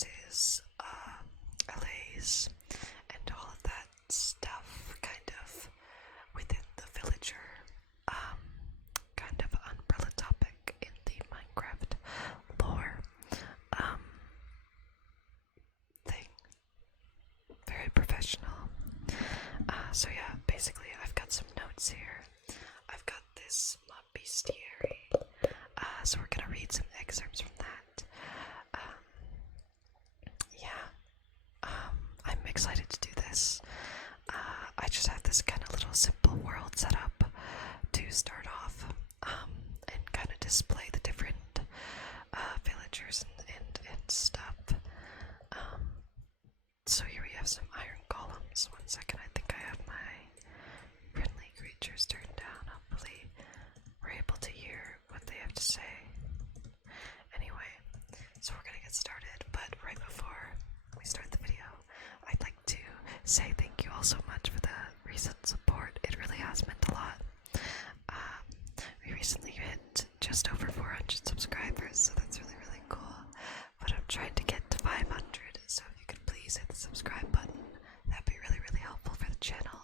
boxes, allays, and all of that stuff kind of within the villager kind of umbrella topic in the Minecraft lore thing. Very professional. So yeah, basically I've got some notes here. I've got this bestiary, so we're gonna read some excerpts from that. I'm excited to do this. I just have this kind of little simple world set up to start off, and kind of display the different villagers and stuff. So here we have some iron golems. One second, I think I have my friendly creatures turned down. Hopefully we're able to hear what they have to say. Anyway, so we're gonna get started, but right before we start the video, I'd like to say thank you all so much for the recent support. It really has meant a lot. We recently hit just over 400 subscribers, so that's really, really cool. But I'm trying to get to 500, so if you could please hit the subscribe button, that'd be really, really helpful for the channel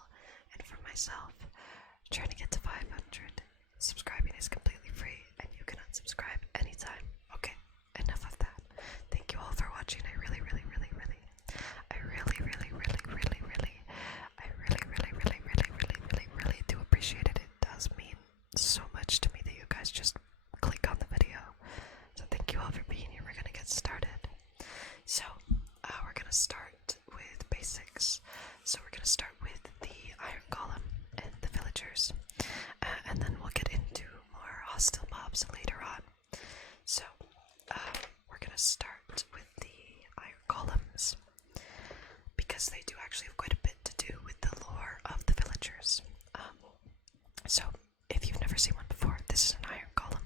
and for myself. I'm trying to get to 500. Subscribing is completely free, and you can unsubscribe anytime. Okay, enough of that. Thank you all for watching. I really do appreciate it. It does mean so much to me that you guys just click on the video. So thank you all for being here. We're gonna get started. So we're gonna start with basics. So we're gonna start with the iron golem and the villagers, and then we'll get into more hostile mobs later on. So we're gonna start with the iron golems, because they do actually have quite a bit to do with the lore of the villagers. So if you've never seen one before, this is an iron golem.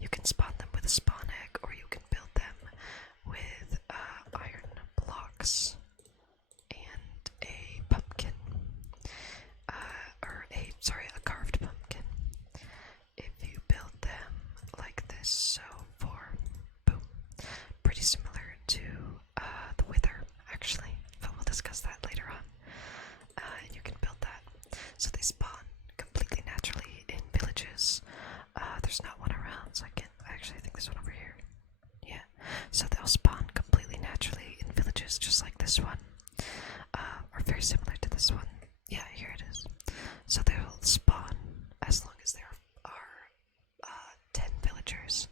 You can spawn them with a spawn egg, or you can build them with iron blocks and a pumpkin, a carved pumpkin. If you build them like this, so boom, pretty similar to the wither, actually, but we'll discuss that later on. And you can build that. So they spawn completely naturally in villages. There's not one around, so I think there's one over here. Yeah, so they'll spawn completely naturally in villages, just like this one, or very similar to this one. Yeah, here it is. So they'll spawn as long as there are 10 villagers,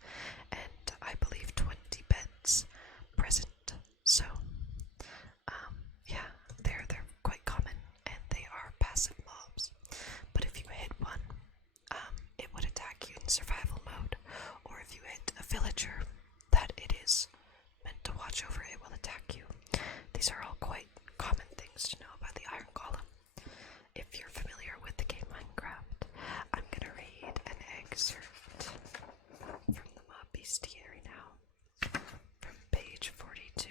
and I believe 20 beds present. So, yeah, they're quite common, and they are passive mobs. But if you hit one, it would attack you in survival mode, or if you hit a villager that it is meant to watch over, it will attack you. These are all quite common things to know about the iron golem. If you're familiar with the game Minecraft, I'm gonna read an excerpt from the mob bestiary now, from page 42.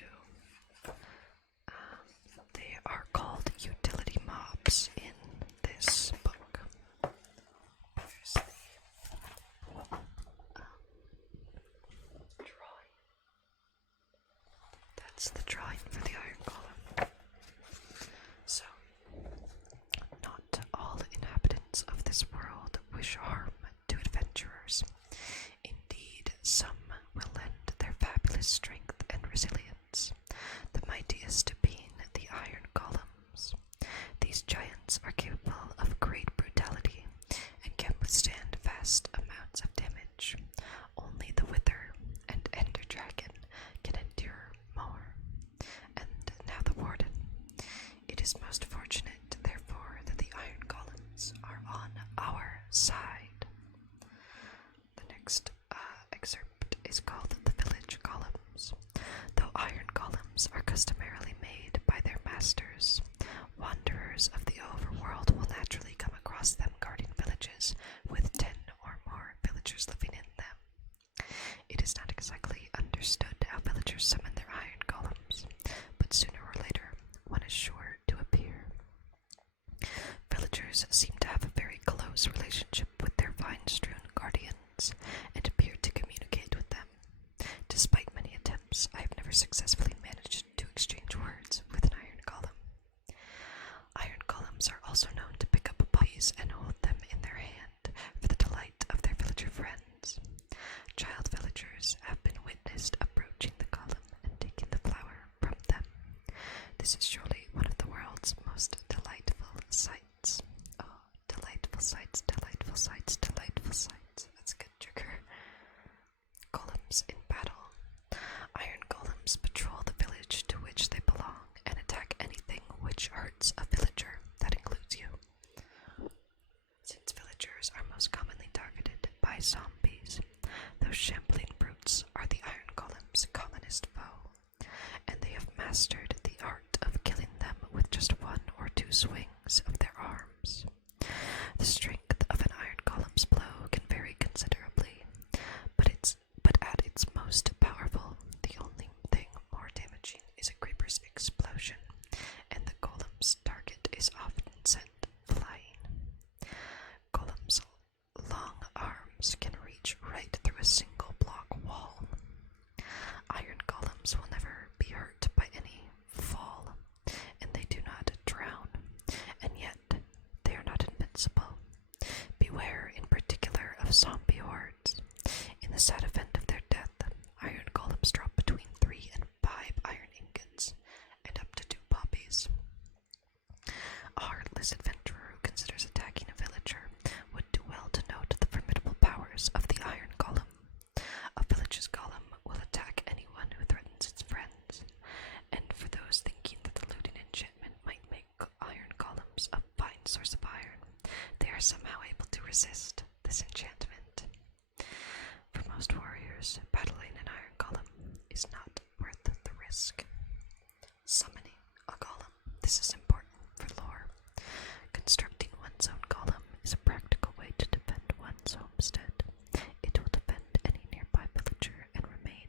They are called utility mobs in this book. There's the drawing. That's the drawing for the iron golem. So, not all inhabitants of this world wish harm to adventurers. Indeed, some will lend their fabulous strength and resilience, the mightiest being the iron golems. These giants are capable of great brutality and can withstand vast amounts of damage. Only the wither and ender dragon can endure more. And now the warden. It is most fortunate, therefore, that the iron golems are on our side. The next excerpt is called the village golems. Though iron golems are customarily made by their masters, wanderers of the overworld will naturally come across them guarding villages with 10 or more villagers living in them. It is not exactly understood how villagers summon their iron golems, but sooner or later one is sure to appear. Villagers seem to have a very close relationship with their vine-strewn guardians and appear to communicate with them. Despite many attempts, I have never successfully managed golems in battle. Iron golems patrol the village to which they belong and attack anything which hurts a villager. That includes you. Since villagers are most commonly targeted by zombies, those shambling brutes are the iron golem's commonest foe, and they have mastered the art of killing them with just one or two swings of their arms. The strength of an iron golem's blow can vary considerably, but at its most powerful, the only thing more damaging is a creeper's explosion, and the golem's target is often sent flying. Golem's long arms can reach right through a single block wall. Iron golems will never be hurt by any fall, and they do not drown, and yet they are not invincible. Beware in particular of zombie hordes. In the sad event of their death, iron golems drop between 3 and 5 iron ingots, and up to 2 poppies. A heartless adventurer who considers attacking a villager would do well to note the formidable powers of the iron golem. A village's golem will attack anyone who threatens its friends, and for those thinking that the looting enchantment might make iron golems a fine source of iron, they are somehow able to resist this enchantment. For most warriors, battling an iron golem is not worth the risk. Summoning a golem. This is important for lore. Constructing one's own golem is a practical way to defend one's homestead. It will defend any nearby villager and remain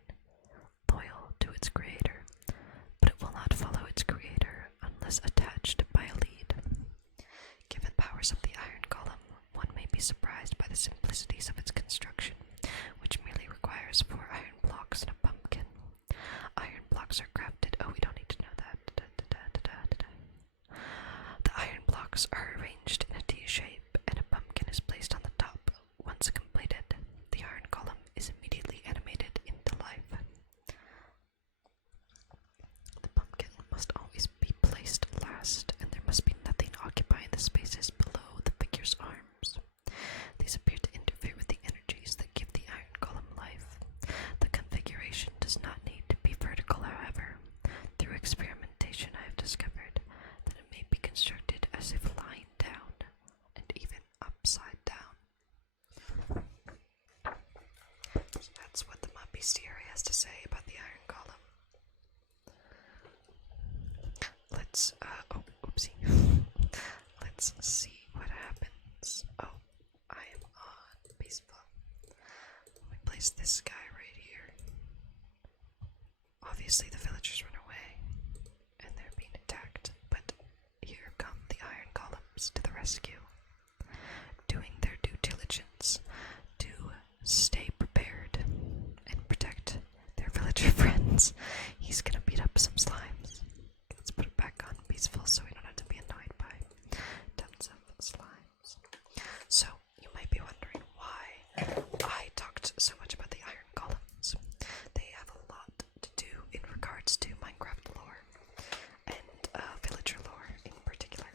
loyal to its creator, but it will not follow its creator unless attached by a lead. Given powers of the iron golem, one may be surprised by the simplicities of its construction, which merely requires 4 iron blocks and a pumpkin. Iron blocks are crafted. Oh, we don't need to know that. The iron blocks are arranged in a T shape, and a pumpkin is placed on the top. Once completed, the iron golem is immediately animated into life. The pumpkin must always be placed last, and there must be nothing occupying the spaces below the figure's arms. These appear to interfere with the energies that give the iron golem life. The configuration does not need to be vertical, however. Through experimentation, I have discovered that it may be constructed as if lying down, and even upside down. So that's what the Bestiary has to say about the iron golem. Let's, Let's see what happens. Oh, I am on peaceful. We place this guy right here. Obviously the villagers run away, and they're being attacked, but here come the iron golems to the rescue, doing their due diligence to stay prepared and protect their villager friends. He's gonna beat up some slimes. Let's put it back on peaceful so we don't have to be annoyed by tons of slimes. So, you might be wondering why I talked so much about the iron golems. They have a lot to do in regards to Minecraft lore, and villager lore in particular.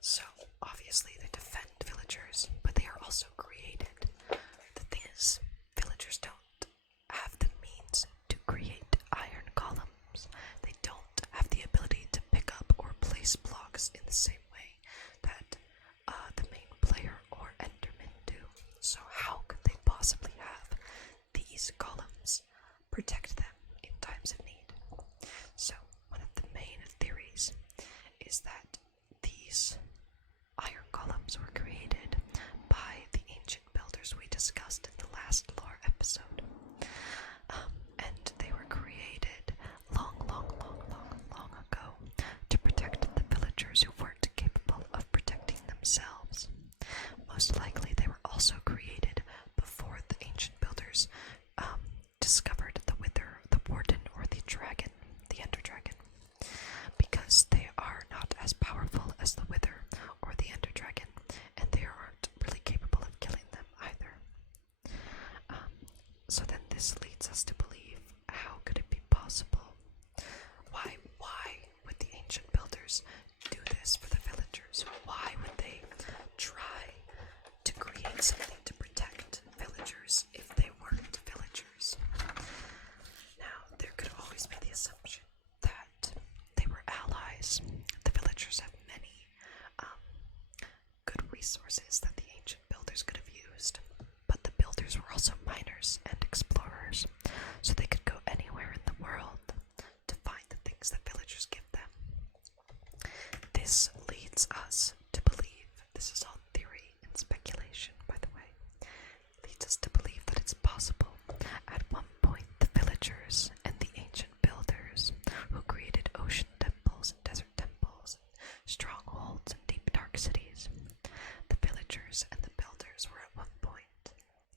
So, obviously they defend villagers, but they are also created. The thing is, villagers don't have the means to create iron golems. They don't have the ability to pick up or place blocks in the same way that the main player or endermen do. So how could they possibly have these golems protect them in times of need? So one of the main theories is that these iron golems were created by the ancient builders we discussed in the last lore episode. And they were created long ago to protect the villagers who weren't capable of protecting themselves. Most likely they were also created before the ancient builders discovered the Wither, the Warden, or the Dragon, the Ender Dragon, because they are not as powerful as the Wither or the Ender Dragon, and they aren't really capable of killing them either. So then this leads us to believe, how could it be possible? Why would the ancient builders do this for the villagers? Why would they try to create something to protect villagers if they weren't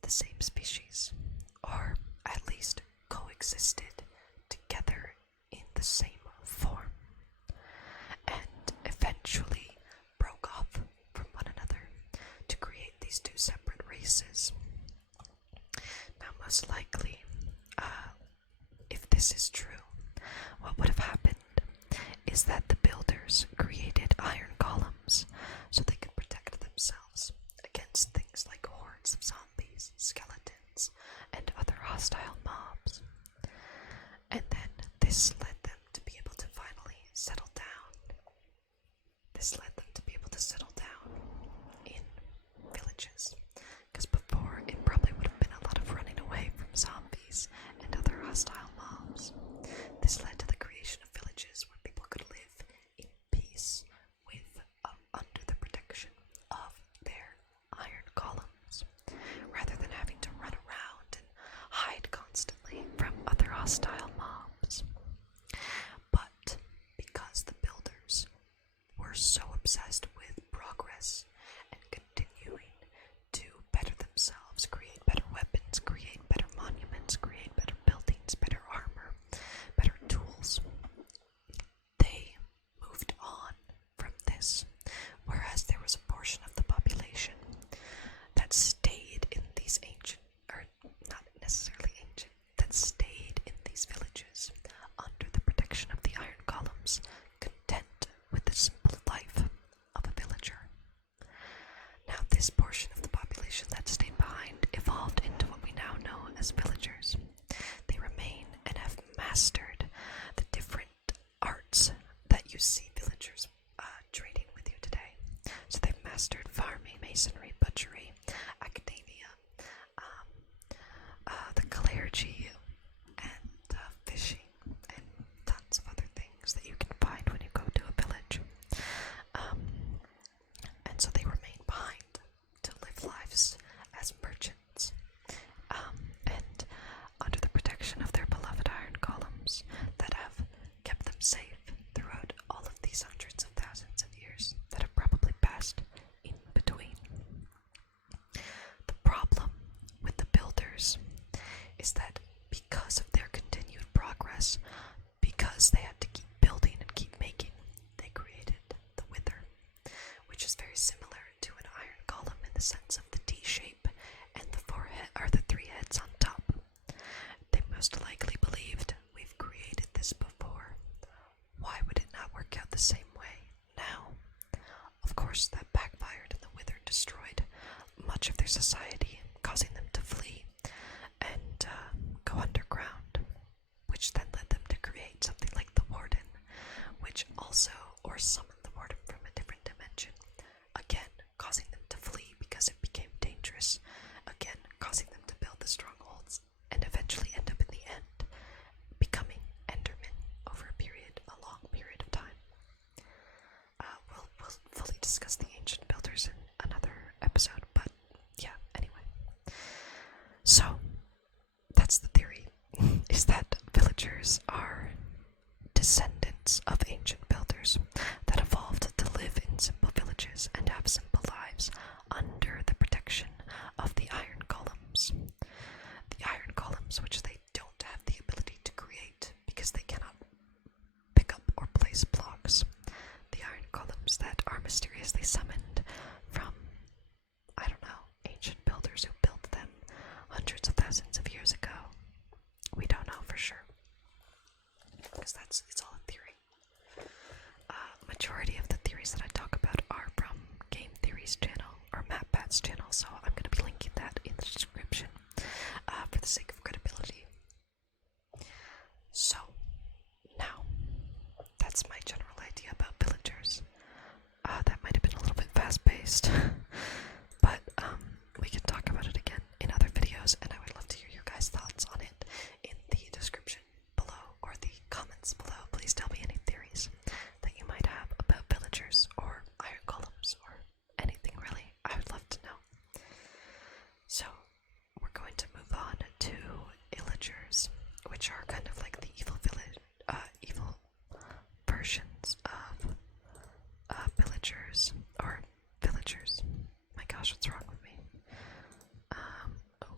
the same species, or at least coexisted together in the same form, and eventually broke off from one another to create these two separate races. Now, most likely, if this is true, what would have happened is that the builders created iron golems so they could protect themselves against things like hordes of zombies, skeletons, and other hostile mobs. And then this led them to be able to finally settle down. This led them to be able to settle down in villages. Because before, it probably would have been a lot of running away from zombies and other hostile mobs. This led to the creation of villages where people could live in peace with under the protection of their iron golems, rather than having to run around and hide constantly from other hostile mobs. But because the builders were so obsessed with progress and continuing to better themselves, create better weapons, create better monuments, create better buildings, better armor, better tools, they moved on from this, whereas there was a portion of the population that stayed in these ancient, or not necessarily ancient, that stayed in these villages under the protection of the iron golems, content with the simple life of a villager. Now, this portion of the population that stayed behind evolved into what we now know as villagers. They remain and have mastered the different arts that you see villagers trading with you today. So they've mastered farming, masonry, butchery, academia, the clergy, and fishing, and tons of other things that you can find when you go to a village. And so they remain behind to live lives as merchants, and under the protection of their beloved iron golems that have kept them safe throughout all of these hundreds of thousands of years that have probably passed in between. The problem with the builders is that because of their continued progress, because they had to keep building and keep making, they created the Wither, which is very similar to an iron golem in the sense of the T shape and the forehead, or the three heads on top. They most likely believed, we've created this before, why would it not work out the same way now? Of course, that backfired, and the Wither destroyed much of their society, causing them to flee and go underground, which then led them to create something like the Warden, which also, or summon the Warden from a different dimension, again causing them to flee because it became dangerous, again causing them to build the strongholds, and eventually end up in the end becoming Endermen over a long period of time. We'll fully discuss the ancient builders in another episode, but yeah, anyway. So, that's the theory, is that villagers are descendants of ancient builders that evolved to live in simple villages and have simple lives under the protection of the iron golems. The iron golems, which they don't have the ability to create because they cannot pick up or place blocks. The iron golems that are mysteriously summoned from, I don't know, ancient builders who built them hundreds of thousands of years ago. We don't know for sure, because it's all a theory. Majority of the theories that I talk about are from Game Theory's channel, or MapPat's channel, so I'm going to be linking that in the description for the sake of credibility. So, now, that's my general idea about villagers. That might have been a little bit fast-paced, but we can talk about it again in other videos, and I would love to hear your guys' thoughts on it in the description below, or the comments below. Please tell me any theories that you might have about villagers, or iron golems, or anything really. I would love to know. So, we're going to move on to Illagers, which are kind of like the evil versions of villagers, or villagers. My gosh, what's wrong with me? Oh,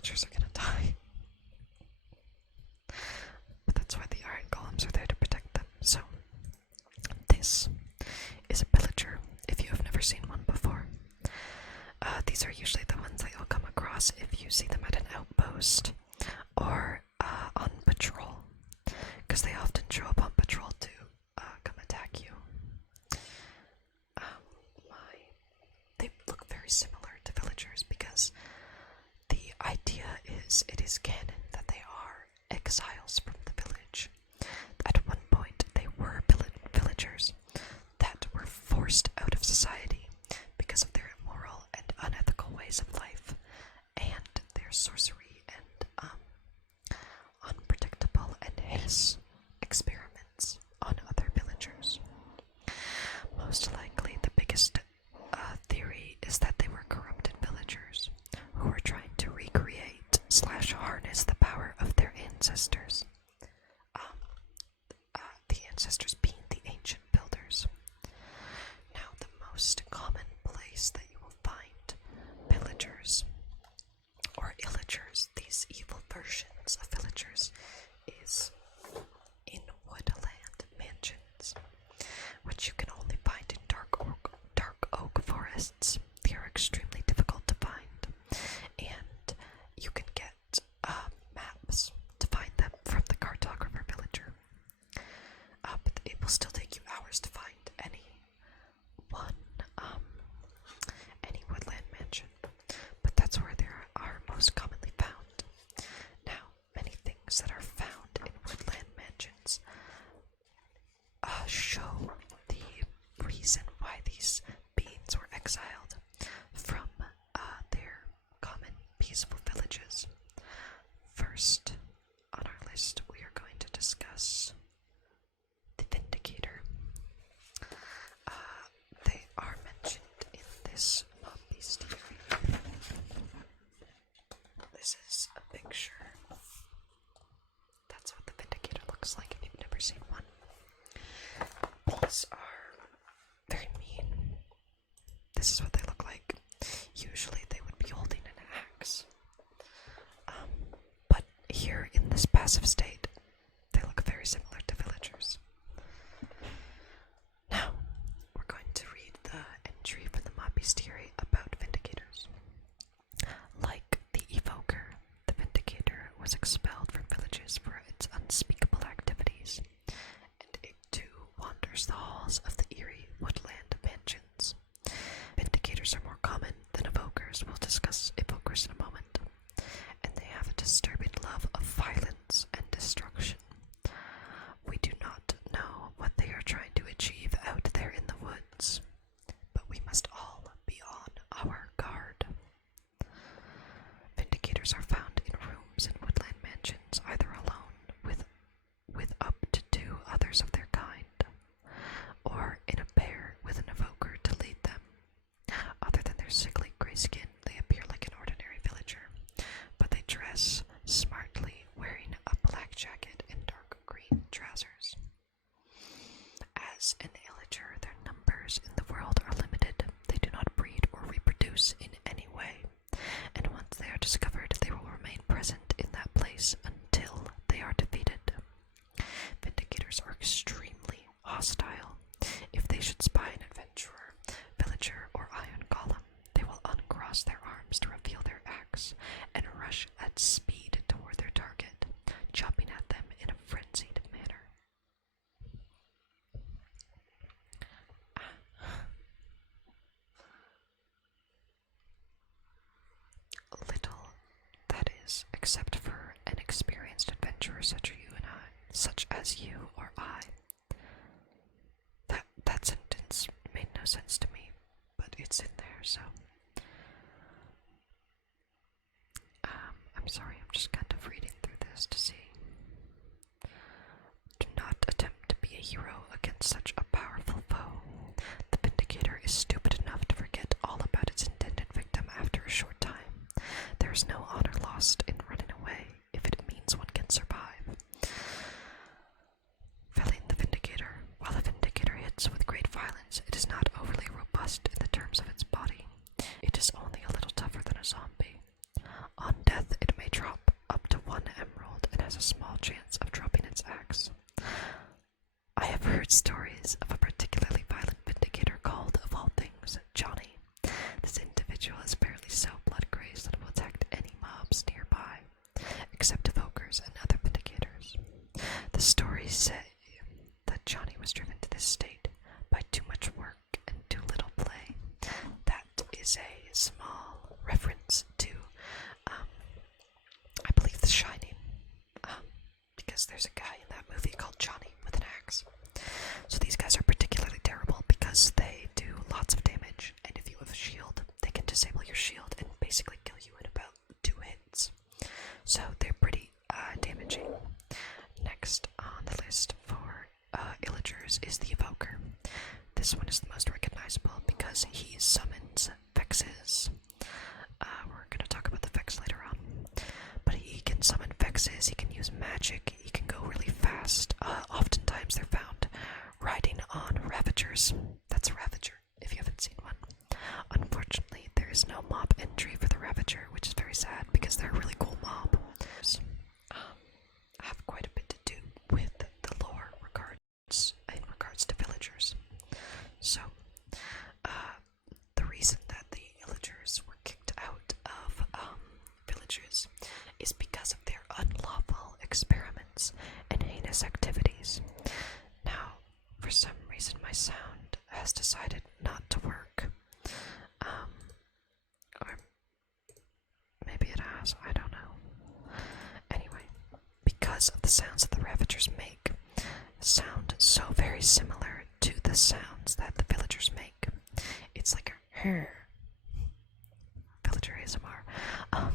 villagers are gonna die. But that's why the iron golems are there to protect them. So, this is a pillager, if you have never seen one before. These are usually the ones that you'll come across if you see them at an outpost or on patrol, because they often show up on patrol to come attack you. They look very similar to villagers because the idea is it is canon that they are exiles from the village. At one point, they were villagers that were forced out of society because of their immoral and unethical ways of life and their sorcery and unpredictable and heinous experiments on other villagers. Most likely, the biggest theory is that they were corrupted villagers who were trying to recreate / harness the power of their ancestors. The ancestors being the ancient builders. Now, the most common place that you will find villagers or illagers, these evil versions of villagers, is in woodland mansions, which you can only find in dark oak forests. They are extremely difficult to find, and you can get maps to find them from the cartographer villager. But it will still take you hours to find any woodland mansion. But that's where they are most commonly found. Now, many things that are found in woodland mansions show the reason why these beings were exiled from their common peaceful villages. First on our list, we are going to discuss the Vindicator. They are mentioned in this mob bestiary. This is a picture. That's what the Vindicator looks like if you've never seen one. These are very mean. This is what they look like. Usually they would be holding an axe. But here in this passive state, they look very similar to villagers. Now, we're going to read the entry from the mob bestiary about Vindicators. Like the Evoker, the Vindicator was expelled from villages for its unspeakable activities, and it too wanders the halls of the eerie woodland mansions. Vindicators are more common than evokers. We'll discuss evokers in a moment. And they have a disturbing love of violence and destruction. We do not know what they are trying to achieve out there in the woods, but we must all be on our guard. Vindicators are found in rooms in woodland mansions, either alone with up to 2 others of their kind, or in a pair with an evoker to lead them. Other than their sickly gray skin, they appear like an ordinary villager, but they dress smartly, wearing a black jacket and dark green trousers. As an illager, their numbers in the world are limited. They do not breed or reproduce in any way, and once they are discovered, they will remain present in that place until they are defeated. Vindicators are extremely hostile. If they should spy an adventurer, villager, or iron golem, they will uncross their arms to reveal their axe and rush at speed toward their target, chopping at them in a frenzied manner. Little, that is, except for an experienced adventurer such as you or I. That sentence made no sense to me, but it's in there, so I'm sorry, I'm just kind of reading through this to see. Do not attempt to be a hero against such a powerful foe. The Vindicator is stupid enough to forget all about its intended victim after a short time. There is no honor lost in running away if it means one can survive. Felling the Vindicator. While the Vindicator hits with great violence, it is not overly robust in the terms of its body. It is only a little tougher than a zombie. On death, it eyebrows, Johnny. This individual is apparently so blood-crazed that it will attack any mobs nearby, except evokers and other vindicators. The stories say that Johnny was driven to this state by too much work and too little play. That is a small reference to, I believe, The Shining, because there's a guy in that movie called Johnny with an axe. So these guys are particularly terrible because they do lots of damage, and if you have a shield, they can disable your shield and basically kill you in about 2 hits. So they're pretty damaging. Next on the list for Illagers is the Evoker. This one is the most recognizable because he summons Vexes. We're going to talk about the Vex later on. But he can summon Vexes, he can use magic, he can go really fast. Oftentimes they're found riding on Ravagers. That's a Ravager, if you haven't seen one. Unfortunately, there is no mob entry for the Ravager, which is very sad because they're a really cool mob. Have quite a bit to do with the lore in regards to villagers. So, the reason that the Illagers were kicked out of villages is because of their unlawful experiments and heinous activities. Now, for some reason, my sound has decided not to work. Or maybe it has, I don't know. Anyway, because of the sounds that the Ravagers make, sound so very similar to the sounds that the villagers make. It's like a villager ASMR.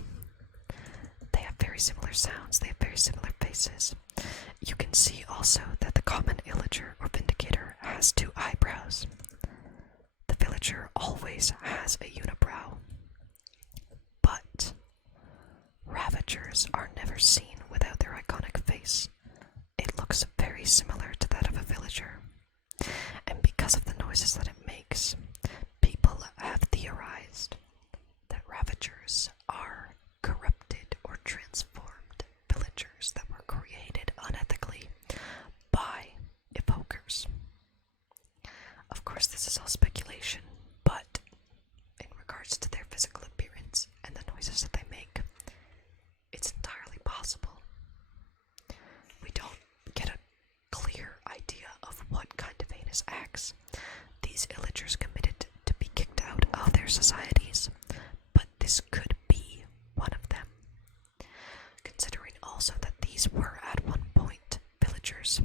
They have very similar sounds, they have very similar faces. You can see also that the common Illager or Vindicator has 2 eyebrows. The villager always has a unibrow. But Ravagers are never seen without their iconic face. It looks very similar to that of a villager. And because of the noises that it makes, people have theorized that Ravagers are corrupted or transformed villagers that were created unethically by evokers. Of course, this is all speculation, but in regards to their physical appearance and the noises that they make, it's entirely possible. We don't get a clear idea of what kind of heinous acts these Illagers committed to be kicked out of their societies, but this could be one of them. Considering also that these were at one point villagers,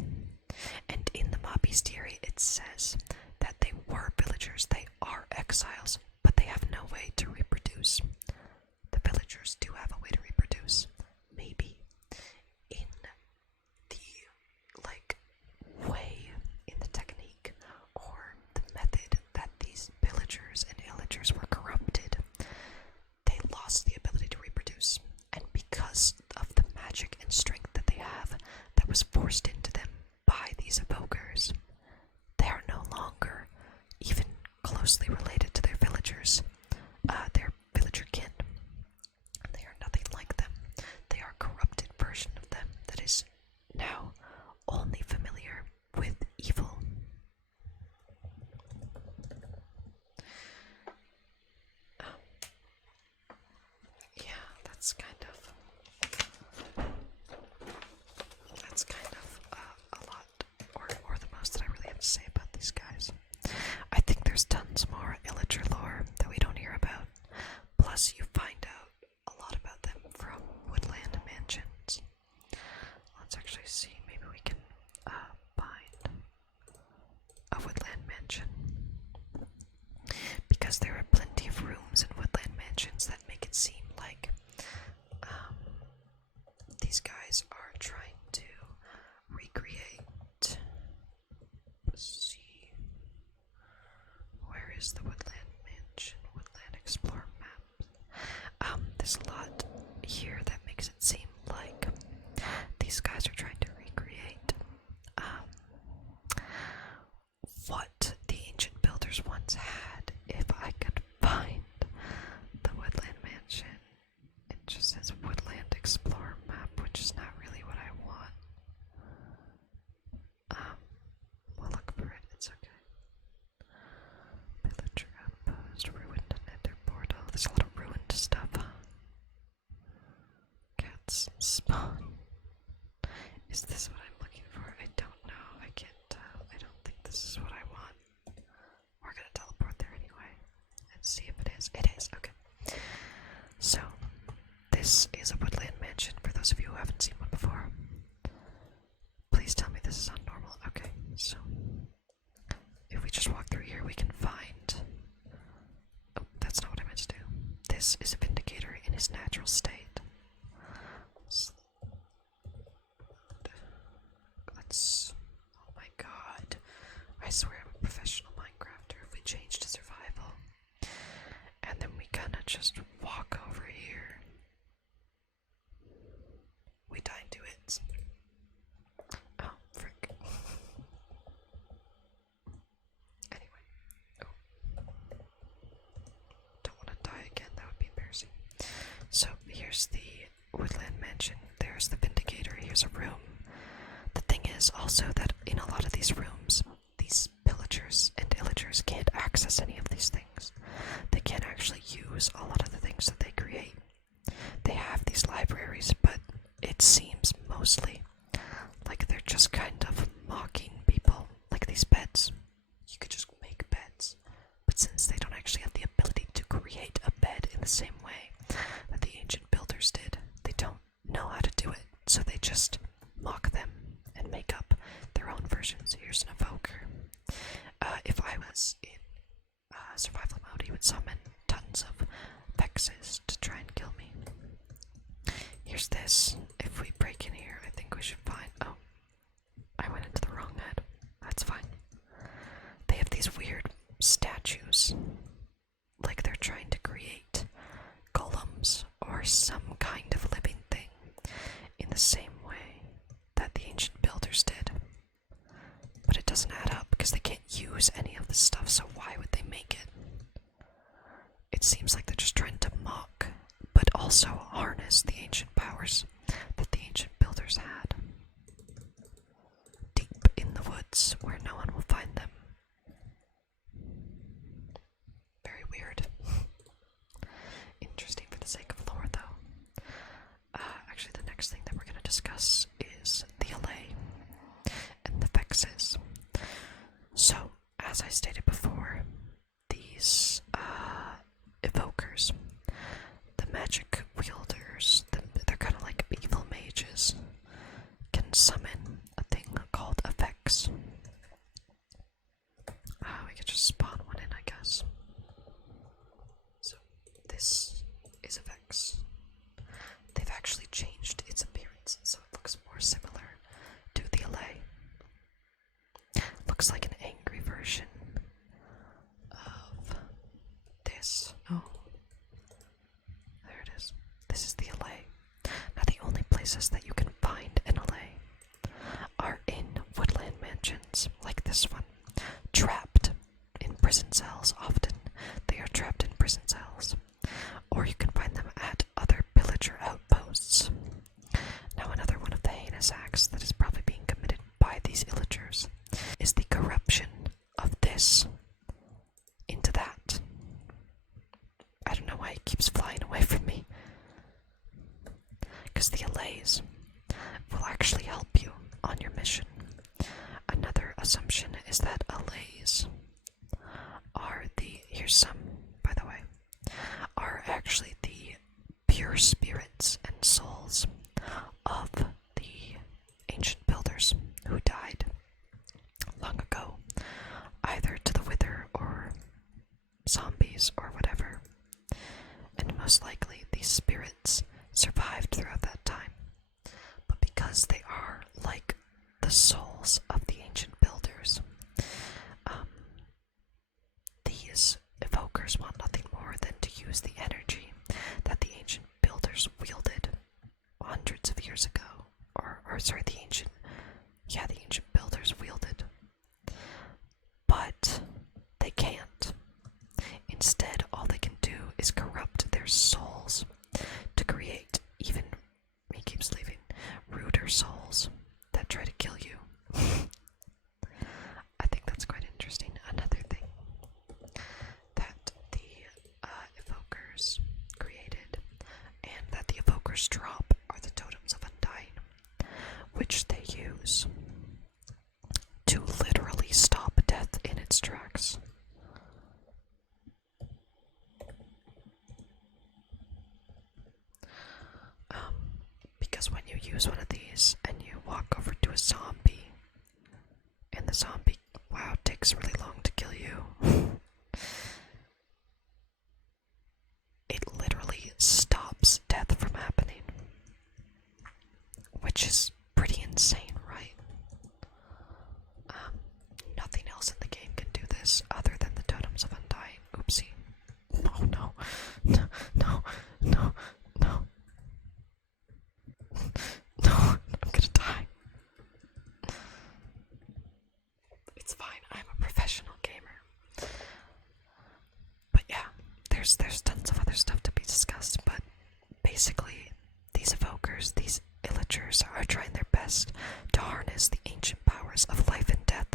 and in the mob bestiary it says that they were villagers, they are exiles, but they have no way to reproduce. The villagers do have a way to reproduce, maybe in the way, in the technique, or the method that these villagers and Illagers were corrupted. They lost the ability to reproduce, and because of the magic and strength that they have that was forced into them by these evokers, they are no longer even closely related to their villagers, their villager kin. They are nothing like them. They are a corrupted version of them that is now only familiar with evil. Yeah, that's kind of a lot, or the most that I really have to say about these guys. I think there's tons more Illager lore that we don't hear about. Plus, you find out a lot about them from woodland mansions. Let's actually see, maybe we can find a woodland mansion. Because there are plenty of rooms in woodland mansions that make it seem like these guys are trying to recreate. Let's see. Where is the woodland mansion? Woodland Explorer map. there's a lot of ruined stuff. Cats spawn. Is this what I'm looking for? I don't know. I can't tell. I don't think this is what I want. We're gonna teleport there anyway and see if it is. It is. Okay. So, this is a woodland mansion for those of you who haven't seen one before. Please tell me this is not normal. Okay, so if we just walk through here, we can find. Oh, that's not what I meant to do. This is a Vindicator in his natural state. Let's. Oh my god. I swear I'm a professional Minecrafter. If we change to survival, and then we kinda just walk over here, we die to it. Oh, frick. Anyway. Oh. Don't want to die again, that would be embarrassing. So, here's the woodland mansion. There's the Vindicator. Here's a room. The thing is also that in a lot of these rooms, these pillagers and illagers can't access any of these things. They can't actually use a lot of the things that they create. They have these libraries, but it seems mostly like they're just kind of mocking people. Like these beds. You could just make beds. But since they don't actually have the ability to create a bed in the same way that the ancient builders did, they don't know how to do it. So they just mock them and make up their own versions. Here's an evoker. If I was in survival mode, he would summon tons of vexes to try and kill me. Here's this. If we break in here, I think we should find. Oh, I went into the wrong head. That's fine. They have these weird statues. Like they're trying to create golems or some kind of living thing in the same way that the ancient builders did. But it doesn't add up because they can't use any of this stuff, so why would they make it? It seems like they're just trying to mock, but also harness the ancient powers that the ancient builders had. Deep in the woods where no one will find them. Very weird. Interesting for the sake of lore, though. Actually, the next thing that we're going to discuss is the Allay and the vexes. So, as I stated before, these evokers, the magic wielders, they're kind of like evil mages, can summon a thing called a vex. We could just spawn one in, I guess. So, this is a vex. They've actually changed its appearance, so it looks more similar to the Allay. Looks like an angry version of this. Oh, there it is. This is the Allay. Now, the only places that you can find an Allay are in woodland mansions, like this one. Trapped in prison cells, often. They are trapped in prison cells. Or you can find them at other pillager outposts. Now, another one of the heinous acts that is probably being committed by these illagers is the corruption of this into that. I don't know why it keeps flying away from me. Because the Allays will actually help you on your mission. Another assumption is that Allays are here's some, by the way, are actually the pure spirits and souls of the ancient builders who died long ago, either to the wither or zombies or whatever. And most likely these spirits survived throughout that time. But because they are like the souls of the ancient builders, these evokers want nothing more than to use the energy that the ancient builders wielded hundreds of years ago. The ancient builders wielded. But they can't. Instead, all they can do is corrupt their souls to create even, he keeps leaving, ruder souls that try to kill you. I think that's quite interesting. Another thing that the Illagers drop are the Totems of Undying, which they use to literally stop death in its tracks. Because when you use one of these and you walk over to a zombie, and the zombie, wow, takes really long to kill you, it literally stops death from happening, which is pretty insane, right? Nothing else in the game can do this other than the Totems of Undying. Oopsie. Oh no. No, no, no, no. No, I'm gonna die. It's fine, I'm a professional gamer. But yeah, there's tons of other stuff to be discussed, but basically, these evokers, these Illagers, are trying their best to harness the ancient powers of life and death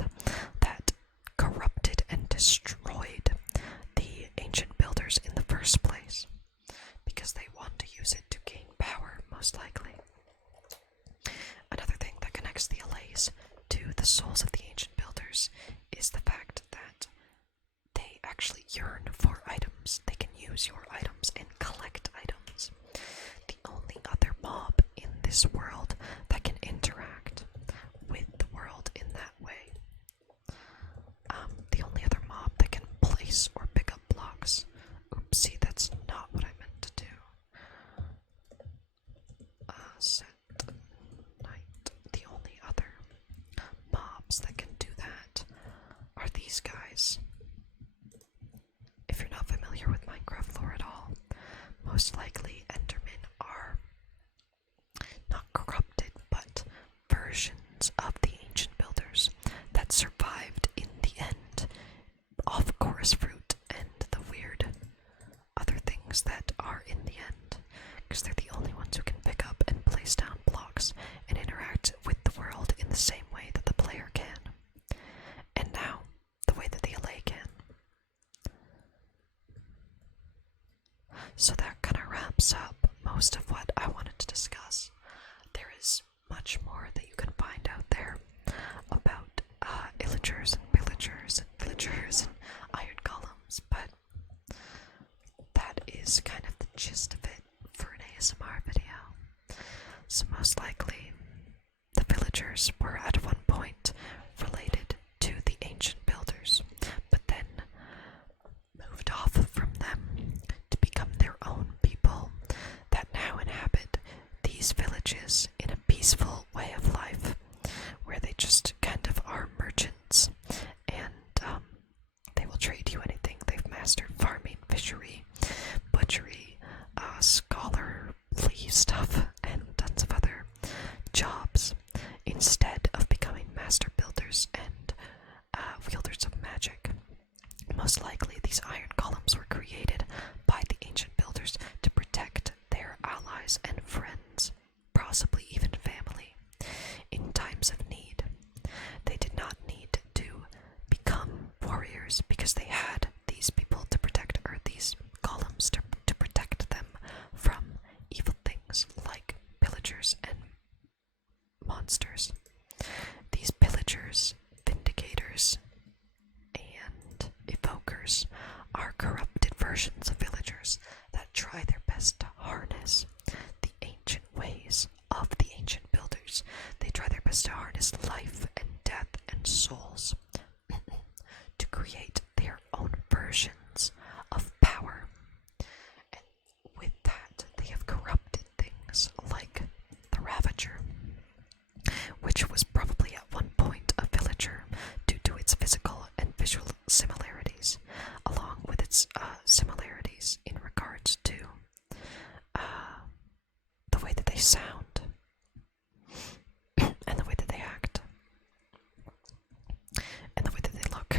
that corrupted and destroyed the ancient builders in the first place, because they want to use it to gain power, most likely. Another thing that connects the Allays to the souls of the ancient builders is the fact that they actually yearn for items. They can use your items and collect items. The only other mob in this world that can interact with the world in that way, the only other mob that can place or pick up blocks. Oopsie, that's not what I meant to do. Set night. The only other mobs that can do that are these guys. If you're not familiar with Minecraft lore at all, most likely Endermen are not corrupted, but versions of the ancient builders that survived in the end of Chorus Fruit and the weird other things that are in the end, because they're the only ones who can pick up and place down blocks and interact with the world in the same way that the player can, and now the way that the Allay can. So that kind of wraps up most of what I wanted to discuss. There is much more that you can find out there about Illagers and Pillagers and Villagers and Iron Golems, but that is kind of the gist of it for an ASMR video. So most likely, the Villagers were at one point related to the ancient builders, but then moved off from them to become their own people that now inhabit these villages in a peaceful way of life, where they just kind of are merchants, and they will trade you anything. They've mastered farming, fishery, butchery, scholarly stuff, and tons of other jobs, instead of becoming master builders and wielders of magic. Most likely, these iron golems were created by the ancient builders to protect their allies and friends, possibly even family, in times of need. They did not need to become warriors because they had these people to protect, or these golems to protect them from evil things like pillagers and monsters. These pillagers, vindicators, and evokers are corrupted versions of villagers that try their best to harness the ancient ways of the ancient builders. They try their best to harness life and death and souls to create their own versions of power. And with that, they have corrupted things like the Ravager, which was probably at one point a villager due to its physical and visual similarities, along with its similarities in regards to the way that they sound and the way that they act and the way that they look.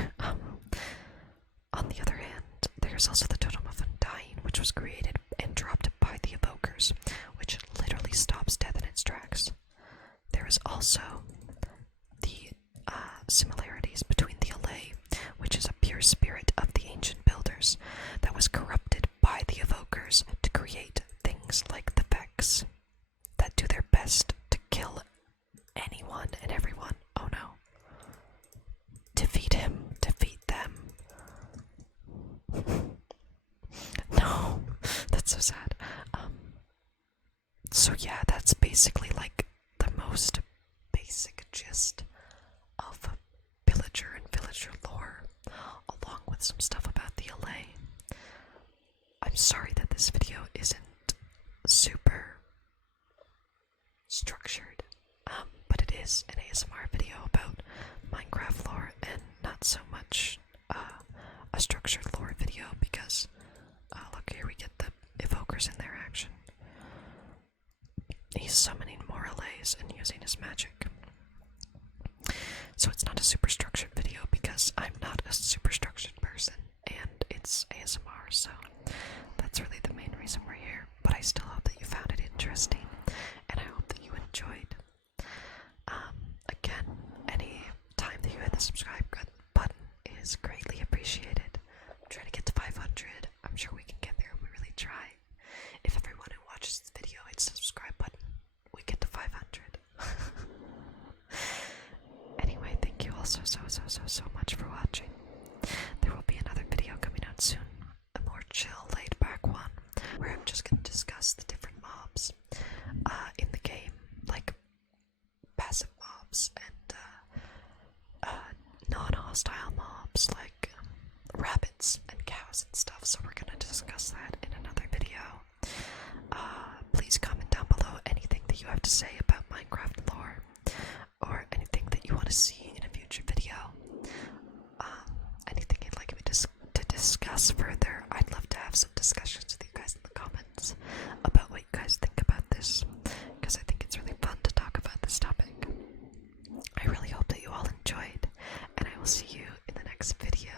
On the other hand, there's also the Totem of Undying, which was created and dropped by the evokers, which literally stops death in its tracks. There is also the similarities between the Allay, which is a pure spirit of the ancient builders that was corrupted by the evokers to create things like the Vex That's so sad. So yeah, that's basically like the most basic gist of Pillager and Villager lore, along with some stuff about the Allay. I'm sorry that this video isn't super structured, but it is an ASMR video about Minecraft lore and not so much a structured lore video because, look, here we get the evokers in their action. He's summoning more Allays and using his magic. So it's not a super structured video because I'm not a super structured person and it's ASMR, so that's really the main reason we're here. But I still hope that you found it interesting and I hope that you enjoyed. Again, any time that you hit the subscribe button is greatly appreciated. I'm trying to get to 500. I'm sure we can get there if we really try. If everyone who watches this video hits the subscribe button, we get to 500. Anyway, thank you all so much for watching. There will be another video coming out soon. A more chill, laid back one, where I'm just going to discuss the different mobs in the game, like passive mobs and non-hostile mobs like rabbits and cows and stuff. So we're going to discuss that in another video. Please comment down below anything that you have to say about Minecraft lore or anything that you want to see in a future video. Anything you'd like me to discuss further. I'd love to have some discussions with you guys in the comments about what you guys think about this, because I think it's really fun to talk about this topic. I really hope that you all enjoyed, and I will see you in the next video.